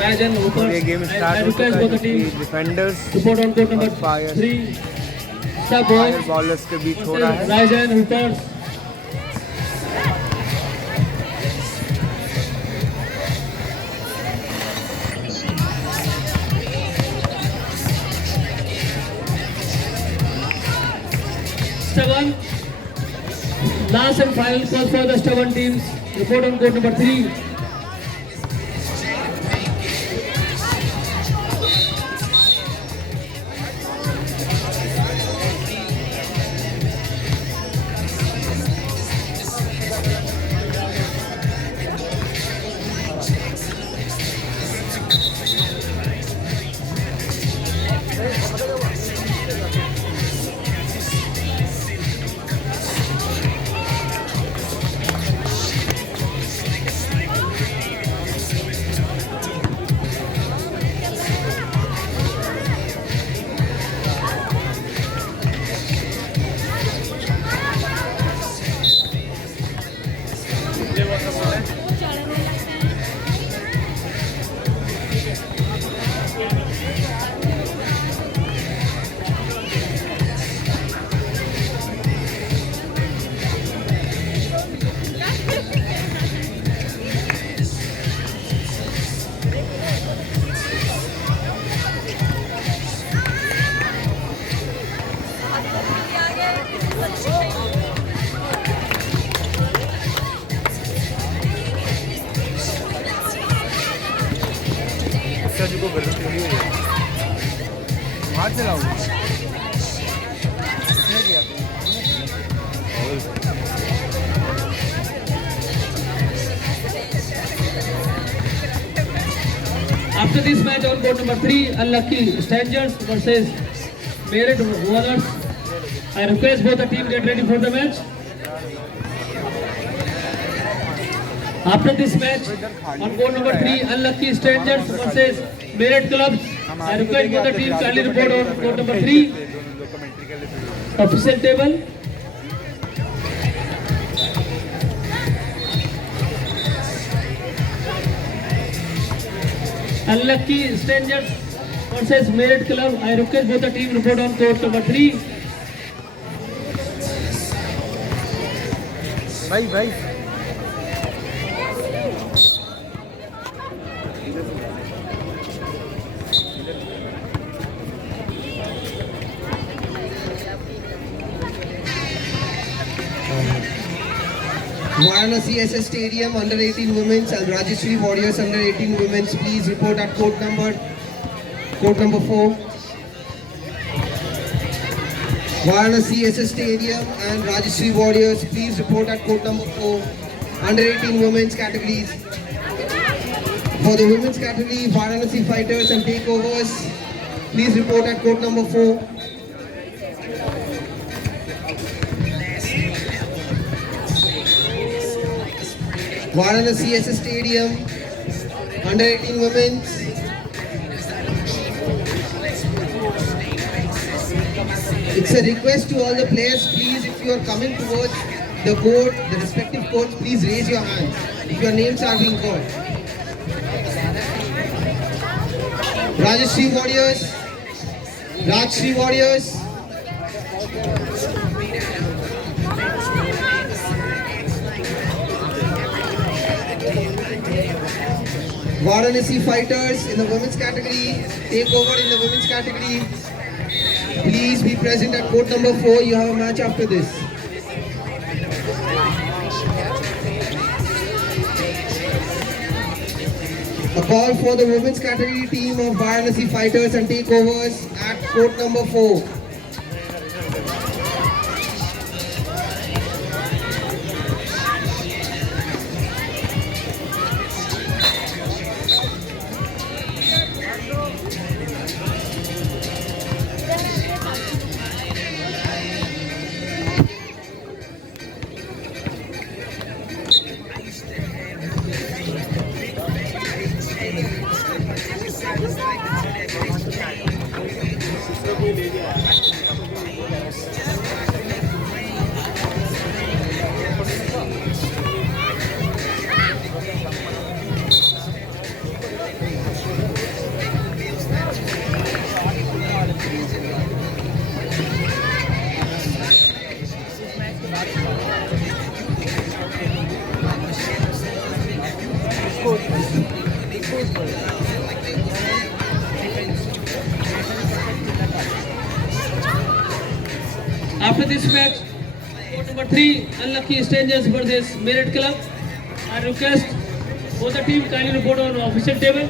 और ये game start हो चुका है जिसकी डिफेंडर्स और फायर बॉलर्स के बीच हो रहा है। Last and final call for the stubborn teams. Report on court number 3. को गर्दन थोड़ी हो जाएगी, हाथ चलाओ। After this match on court number 3, Unlucky Strangers versus Merit Warriors. I request both the teams get ready for the match. After this match on court number 3, Unlucky Strangers versus Merit Clubs. I request both the teams kindly report on court number 3. Official table. Unlucky Strangers versus Merit Club. I request both the teams report on court number 3. भाई Varanasi SS Stadium under 18 women's and Rajeshri Warriors under 18 women's. Please report at court number 4. Varanasi SS Stadium and Rajeshri Warriors. Please report at court number 4 under 18 women's categories. For the women's category, Varanasi Fighters and Takeovers. Please report at court number 4. Varanasi SS Stadium, under 18 women's. It's a request to all the players, please, if you are coming towards the court, the respective courts, please raise your hands if your names are being called. Rajeshri Warriors, Rajshri Warriors. Varanasi Fighters in the women's category, Takeover in the women's category. Please be present at court number 4. You have a match after this. A call for the women's category team of Varanasi Fighters and Takeovers at court number 4. After this match, court number 3, Unlucky Strangers versus Merit Club. I request both the team kindly report on official table.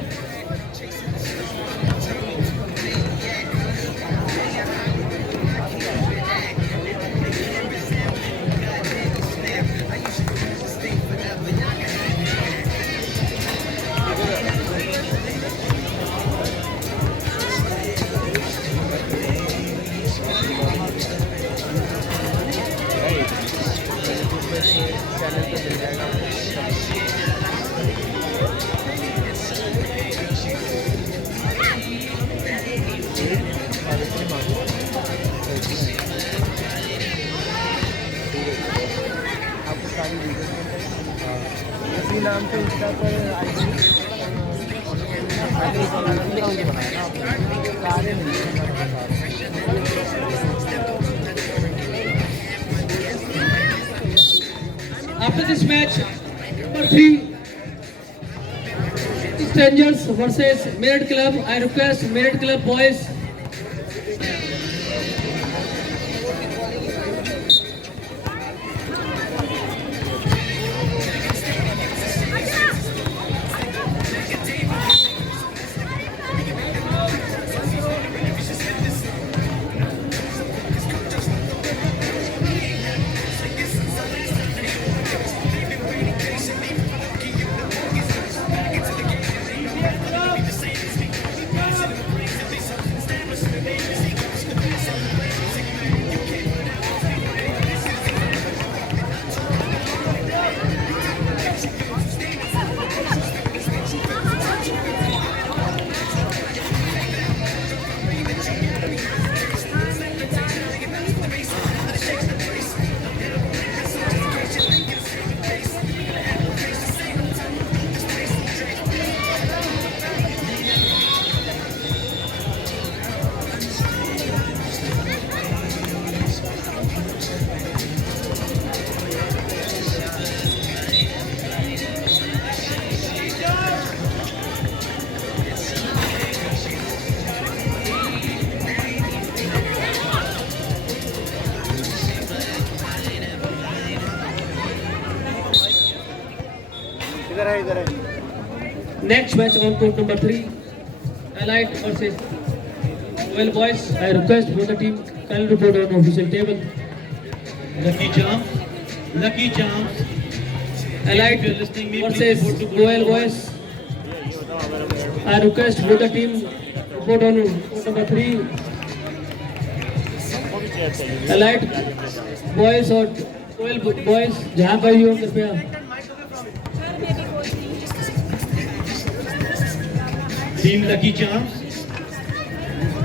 Channel पे मिल जाएगा आपको सारी video इसी नाम से Insta पर After this match, number 3, Strangers versus Merit Club. I request Merit Club boys. इधर है Next match on court number 3, Allied versus Well boys. I request both the team kindly report on official table. Lucky Charms. Allied If you're listening me, versus please report to Goel boys. I request both the team report on court number 3. Allied boys और Goel boys जहाँ पर भी हो कृपया. Team Lucky Charms.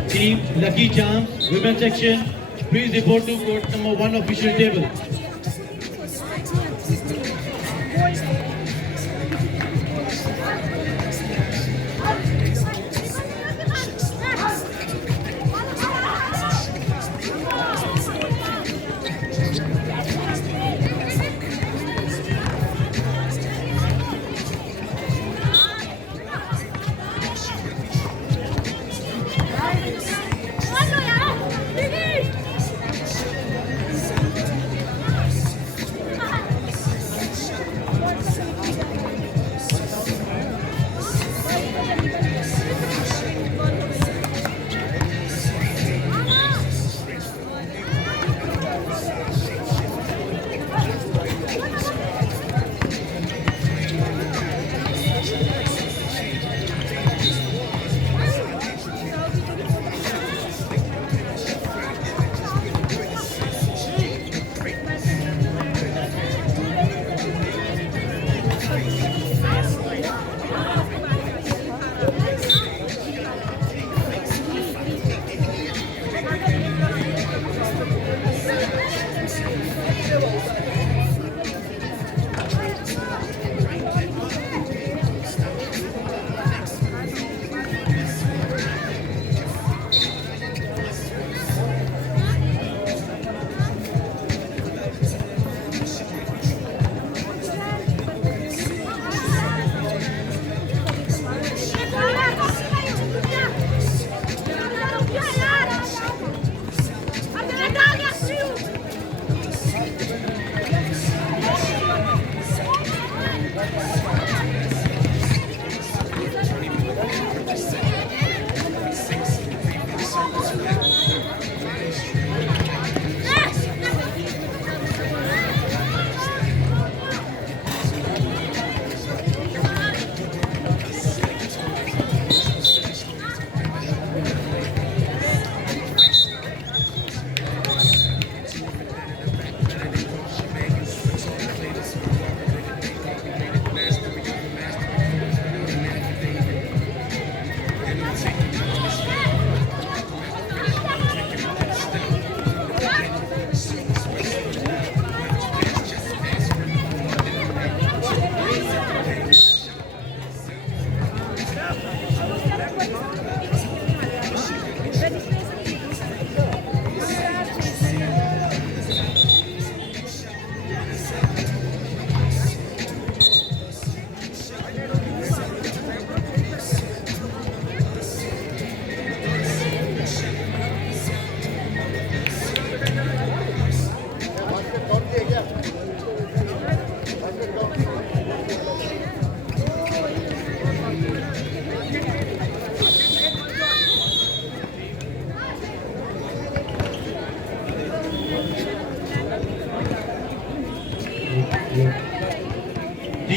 Team Lucky Charms, women's section. Please report to court number 1 official table.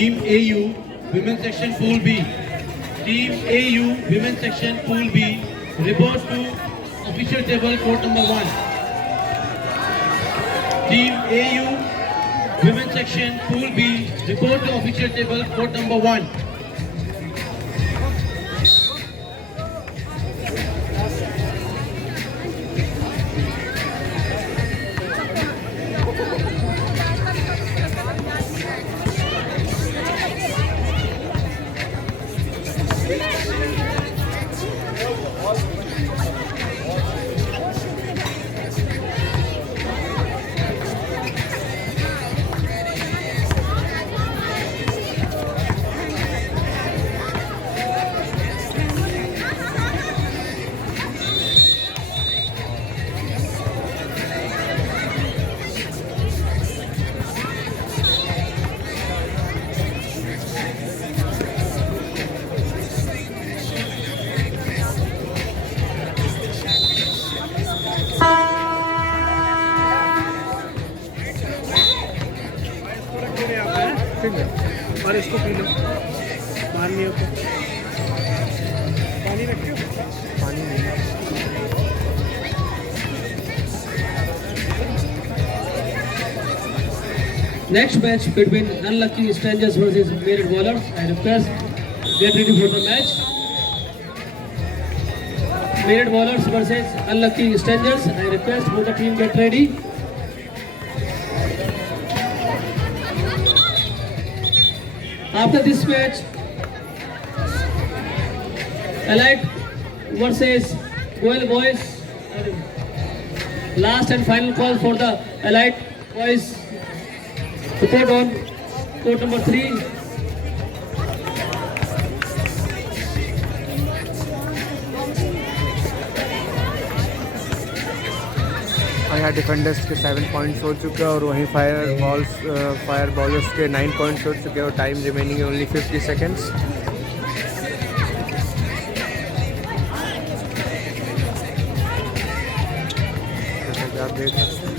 Team AU, Women's Section Pool B. Team AU, Women's Section Pool B, report to official table, court number 1. Team AU, Women's Section Pool B, report to official table, court number 1. और इसको P low, मारनी हो तो पानी रखियो, पानी नहीं। Next match between Unlucky Strangers versus Merit Bowlers. I request get ready for the match. Merit Bowlers versus Unlucky Strangers. I request for the team get ready. After this match, Elite versus Goel Boys. Last and final call for the Elite Boys. Report on court number 3. और यहाँ defenders के 7 points हो चुके हैं और वहीं fire bowlers के 9 points हो चुके हैं और टाइम रिमेनिंग है ओनली 50 सेकेंड्स। जैसा कि आप देख सकते हैं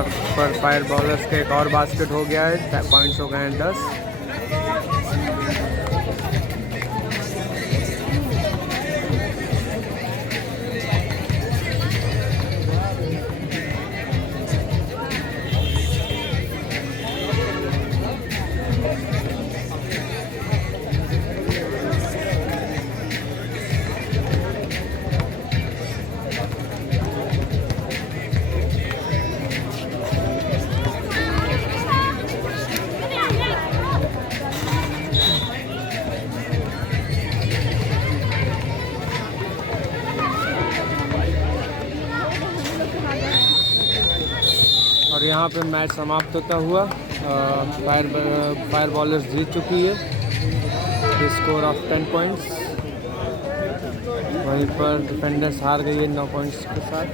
अब पर फायर बॉलर्स के एक और बास्केट हो गया है, पॉइंट्स हो गए हैं 10। और यहाँ पे मैच समाप्त होता हुआ फायर बॉलर्स जीत चुकी है स्कोर ऑफ 10 पॉइंट्स। वहीं पर डिफेंडर्स हार गई है 9 पॉइंट्स के साथ।